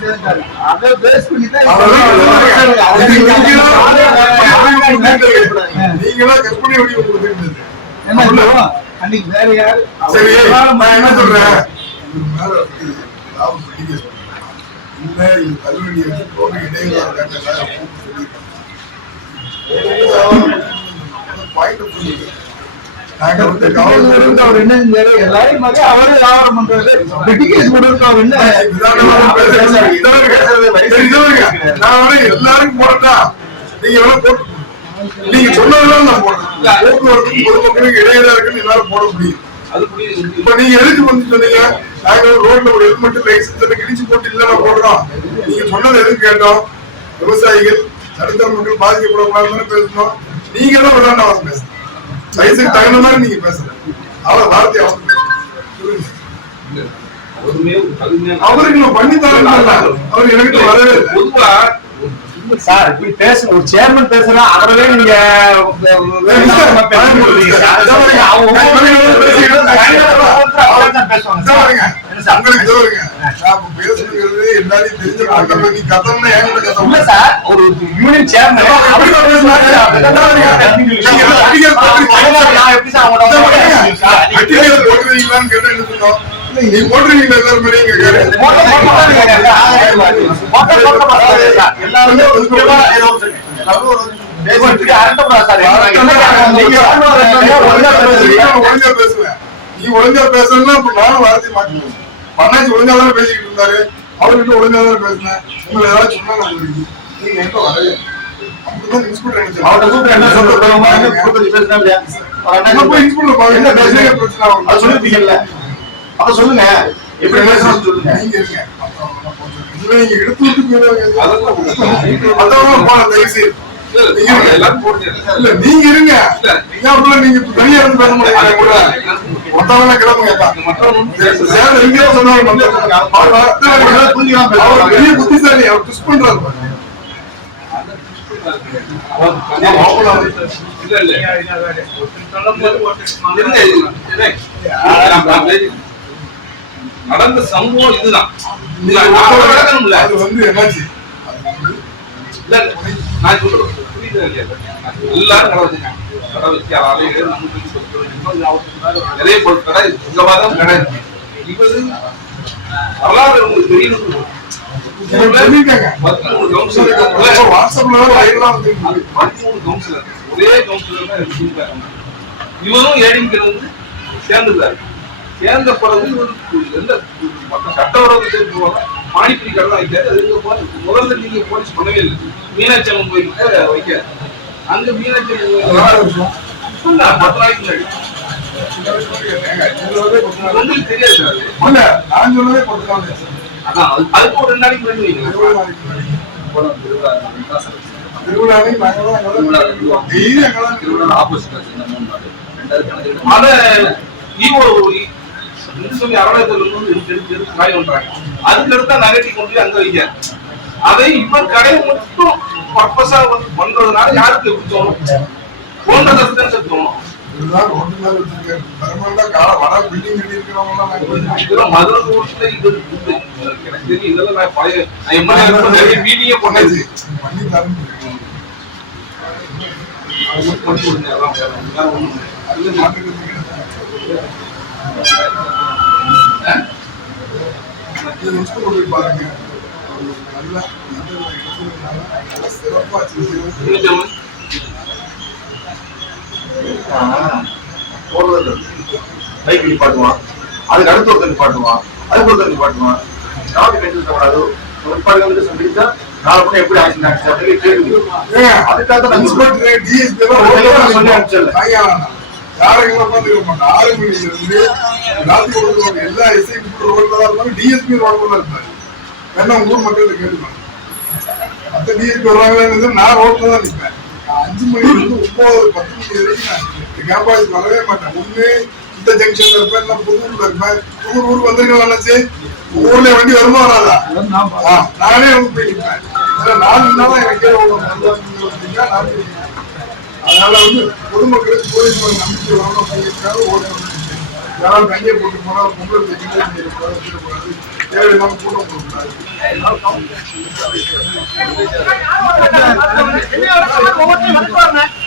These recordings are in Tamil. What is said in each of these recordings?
சேர்ந்துட்டாரு. அதை base பண்ணி நீங்களா கற்பனை வடிவம் கொடுத்துருந்தது. என்ன? அன்னைக்கு வேற யாரு? சரி, நான் என்ன சொல்றேன்? மேல வந்து லாபம் பிடிக்க சொல்றேன். இல்ல, இது கல்லூரி வந்து போக வந்து அவர் என்ன? எல்லாரையும் அவரு வியாபாரம் கொடுத்து அவர் என்ன இதோங்க. நான் வேணா எல்லாருக்கும் போடட்டா? நீங்க போட்டு. நீங்க சொன்னதெல்லாம் நான் போடுறேன் போக்குவரத்து பொதுமக்களுக்கு இடையில இருக்குன்னு எல்லாரும் போட முடியும். இப்ப நீங்க எதுக்கு வந்து சொன்னீங்க? நாங்க ரோட்ல ஒரு ஹெல்மெட் லைசன்ஸ் கிழிச்சு போட்டு இல்ல நான் போடுறோம். நீங்க சொன்னது எதுக்கு கேட்டோம்? விவசாயிகள் நடுத்தர மக்கள் பாதிக்கப்படக்கூடாதுன்னு பேசணும் நீங்க தான் விளையாண்ட அவன் பேசுறேன் வயசுக்கு தகுந்த மாதிரி நீங்க பேசுறேன் அவர் வார்த்தை கடுமையான அவருக்கு நான் பண்ணி தரேன் அவர் எனக்கு வரவே பொதுவா சார் இப்படி பேச ஒரு சேர்மன் பேசுறா அவரவே நீங்க ஒரு யூனியன் சேர்மன் எப்படி சார் நீ போட்டுருக்கீங்களா எல்லாரும். நீ ஒழுங்கா பேசணும்னா அப்ப நானும் வார்த்தை மாத்திக்குவேன். பண்ணாச்சி ஒழுங்கா தானே பேசிக்கிட்டு இருந்தாரு அவர்கிட்ட ஒழுங்கா தானே பேசினேன் உங்களை ஏதாவது சொன்னா நான் நீங்க எங்க வரவே அப்படிதான் இன்ஸ்பெக்டர் நினைச்சேன். அவர்ட்ட கூப்பிட்டு என்ன சொல்றது பேசுனா இல்லையா? என்ன போய் இன்ஸ்பெக்டர் பிரச்சனை ஆகும். அப்ப சொல்லுங்க. எப்படி பேசணும்னு சொல்லுங்க. நீங்க இருங்க. இல்ல, நீங்க எடுத்து விட்டு. அதெல்லாம் போன. நீங்க இருங்க. நீங்க தனியா இருந்து பேச முடியாது. கூட மத்தவங்க கிளம்புங்க பெரிய புத்திசாலி அவர் புஷ் பண்றாரு. இல்ல இல்ல இருங்க, இருங்க. நான் நான் பேசி- நடந்த சம்பவம் இதுதான். விளக்கணும்ல. அது வந்து என்னாச்சு? இல்ல. நான் சொல்றது புரியுதா? எல்லாரும் கடை வச்சிருக்காங்க. கடை வச்சு இன்னும் நிறைய பொருள் கடை இங்க பார்த்தா கடை. இவரு வரலாறு உங்களுக்கு தெரியணும் தான் இவரும் ஏடிஎம்கே வந்து சேர்ந்துருக்காரு. சேர்ந்த பிறகு எந்த மற்ற சட்டவிரோத போவாங்க மானிப்படி கடை தான் வைக்காது அது எங்க போன முதல்ல நீங்க போலீஸ் பண்ணவே இல்லை. மீனாட்சி அம்மன் கோயில்கிட்ட வைக்க அங்க மீனாட்சி அம்மன் பத்து நாளைக்கு முன்னாடி. உங்களுக்கு தெரியாது சார். இல்ல, நான் சொன்னதே பத்து நாள் தான். அதான் அது- அதுக்கு ஒரு ரெண்டு நாளைக்கு முன்னாடி வைங்க. இருபது நாளைக்கு முன்னாடி. திருவிழா சொல்லி எடுத்து எடுத்து எடுத்து காய் பண்றாங்க. அதுக்கு அடுத்த நகட்டி கொண்டு அங்க வைக்க. அதை இவர் கடையை மட்டும் பர்பஸா வந்து பண்றதுனால யாருக்கு எப்படி தோணும்? தான் தோணும். இதெல்லாம் மதுரை ரோட்ல இது எனக்கு தெரியும் இதெல்லாம் நான் பழைய நிறைய வீடியோ பண்ணாச்சு பண்ணி கொடுங்க வேற வேற ஒண்ணும் இல்லை. போய் பாருங்க நல்ல நல்ல நல்ல பைக் நிப்பாட்டுவான் அதுக்கு அடுத்து ஒருத்தர் நிப்பாட்டுவான் அதுக்கு ஒருத்தர் நிப்பாட்டுவான் நாட்டு கட்சி கூடாது நிப்பாடுகள் சொல்லிட்டா நாலு மணி எப்படி ஆக்சிடென்ட் ஆச்சு அப்படின்னு கேள்வி அதுக்காக தான் நாங்க சொல்லி அனுப்பிச்சிடல. எங்க உட்காந்துக்க மாட்டோம் ஆறு மணில இருந்து ராத்திரி ஒரு எல்லா எஸ்ஐ ரோட்ல தான் இருப்பாங்க டிஎஸ்பி ரோட்ல தான் இருப்பாரு. வேணா உங்க ஊர் மக்கள் கேட்டுப்பாங்க மத்த டிஎஸ்பி வர்றாங்களேன்னு நான் ரோட்ல தான் நிற்பேன் அஞ்சு மணில இருந்து ஒன்பது பத்து மணி வரைக்கும் நான் கேம்பாஸ் வரவே மாட்டேன். ஒண்ணு இந்த ஜங்ஷன்ல இருப்பேன். இல்ல புதூர்ல இருப்பேன். புதூர் ஊருக்கு வந்திருக்கலாம் நினைச்சு ஊர்ல வண்டி வருமா வராதா? நானே வந்து போய் நிற்பேன் நான் நின்னாதான் எனக்கு வந்தீங்கன்னா நான். அதனால வந்து பொதுமக்களுக்கு போலீஸ் நம்பிக்கை வரணும் சொல்லியிருக்காங்க ஓடி யாராவது கையை போட்டு போனால் பொங்கல் வச்சுக்கூடாது தேவையில்லாமல் கூட்ட போடக்கூடாது. அதனால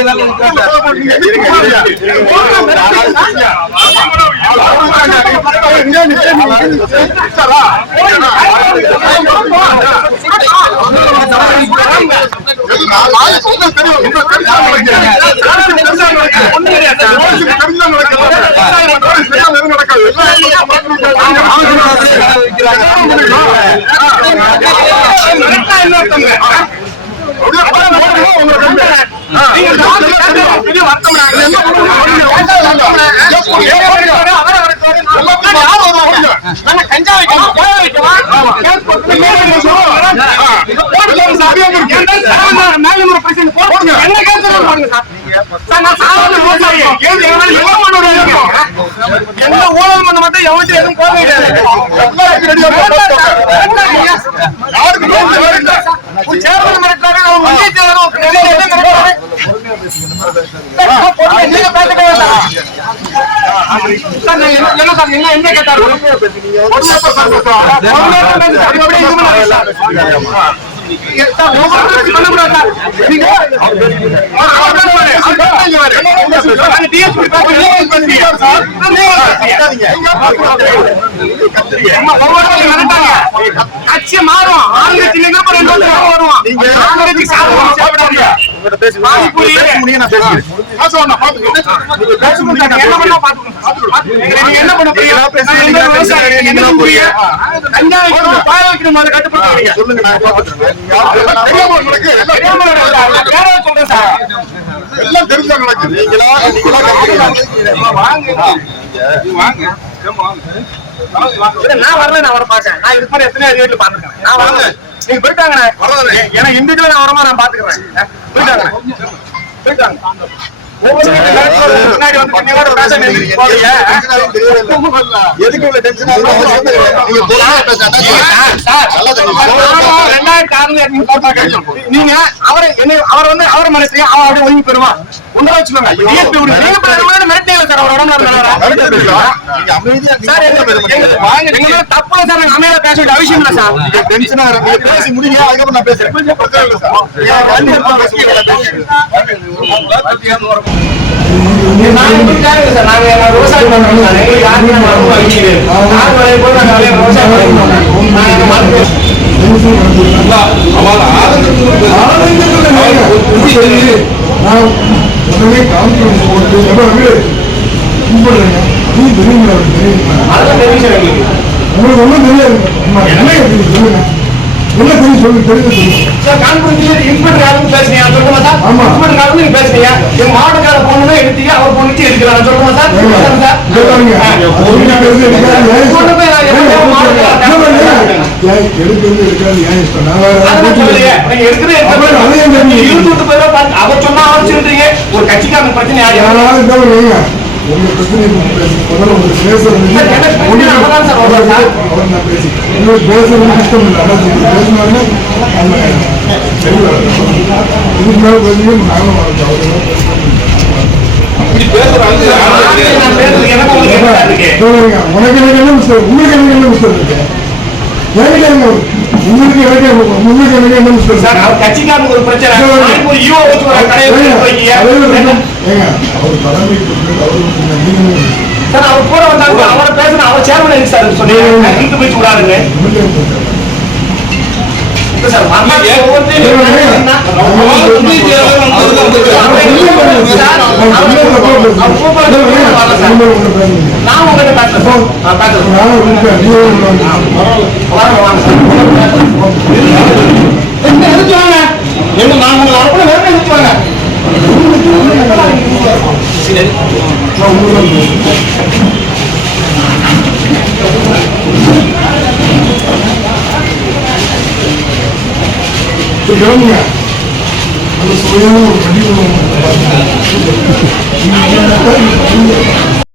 நடக்கிறாங்க எந்த ஊழல் மட்டும் எவன்ட்டு எதுவும் போக சேர்மன் மிரட்டாரு அவன் ஒன்றிய செயலர் ஒரு நிலையில என்ன மிரட்டாரு நீங்க பேசிக்க வேண்டாம் சார் நான் என்ன என்ன சார் என்ன என்ன கேட்டாரு சார் நீங்க கட்சி மாறும். ஆளுங்கட்சி நின்று ரெண்டு வருஷம் பானிபூரி. என்ன பண்ணா பாத்துக்கோங்க நீங்க என்ன பண்ண போறீங்க? என்ன பண்ண போறீங்க. கஞ்சா வைக்கணும் பாய வைக்கணும் அதை கட்டுப்படுத்துறீங்க சொல்லுங்க நான் பாத்துக்கிறேன். தெரியாம. இல்ல, வேற சொல்றேன் சார். எல்லாம் தெரிஞ்சா நடக்குது. நீங்களா நீங்களா கத்துக்கிறீங்க. நான் வரல நான் வர மாட்டேன் நான் இது மாதிரி எத்தனை வீட்டுல பாத்துக்கிறேன் நான் வரல. நீங்க போயிட்டாங்க எனக்கு இண்டிவிஜுவலா நான் வரமா நான் பாத்துக்கிறேன் போயிட்டாங்க போயிட்டாங்க. எதுக்கு இவ்வளவு டென்ஷன்? நீங்க அவரை என்ன அவர் வந்து அவர் மனசு அவன் அப்படியே ஒதுங்கி போயிருவான் உங்களை வச்சுக்கோங்க. சார். அவர் மேல தப்பு சார் நாங்க அமைதியா பேச வேண்டிய அவசியம் இல்ல சார். டென்ஷனா. நீங்க பேசி முடிங்க. அதுக்கப்புறம் நான் பேசுறேன். உடனே போட்டு எவ்வளவு வீடு நீ தெரியுங்களா உங்களுக்கு ஒன்றும் தெரியாது என்ன சொல்லுங்க என்ன தெரியும் சொல்லுங்க இன்ஸ்பெக்டர் யாரும் ஆமா. இன்ஸ்பெக்டர் யாரும் நீங்க எடுத்தீங்க அவர் பொண்ணுக்கு எடுக்கலாம் நான் சொல்லணுமா சார். எடுக்கிறது கொண்டு போய் எடுக்கிறது எடுக்காது, ஏன் இஷ்டம்? நான் எடுக்கிறது எடுக்கிறது. அவர் சொன்னா அவர் சொல்றீங்க ஒரு கட்சிக்காரங்க பிரச்சனை யாராவது. உங்க. முதல்ல பேசுறது. அவர் நான். உங்களுக்கு பேசுறது இஷ்டம் இல்லை. அதான். இதுக்கு மேல. அவ்வளவுதான். நான் பேசுறது எனக்கு உங்களுக்கு என்ன சார் இருக்கு சொல்லுங்க. உனக்கு எனக்கு என்ன மிஸ்டர் உங்களுக்கு எனக்கு என்ன மிஸ்டர் இருக்கு எனக்கு உங்களுக்கு எனக்கு உங்களுக்கு எனக்கு என்ன மிஸ்டர் சார் அவர் கட்சிக்காரங்க ஒரு பிரச்சனை ஒரு ஈவோ வச்சு ஒரு கடையை வச்சு வைக்கீங்க. சார் அவர் கூட வந்தாங்க. அவரை பேசுன அவர் சேர்மன் சார்? சொன்னீங்க. போய் விடாதுங்க இல்ல சார் மறுநாள் ஒவ்வொருத்தையும் பேசுனா, நான் உங்ககிட்ட பேசுறேன் சார். நான் பேசுறேன் வாங்க வாங்க சார் வந்து எடுத்து வாங்க எங்க நான் உங்களை வரப்பட வேற எடுத்து வாங்க கிளம்புங்க அந்த சுவையான ஒரு கண்டிப்பாக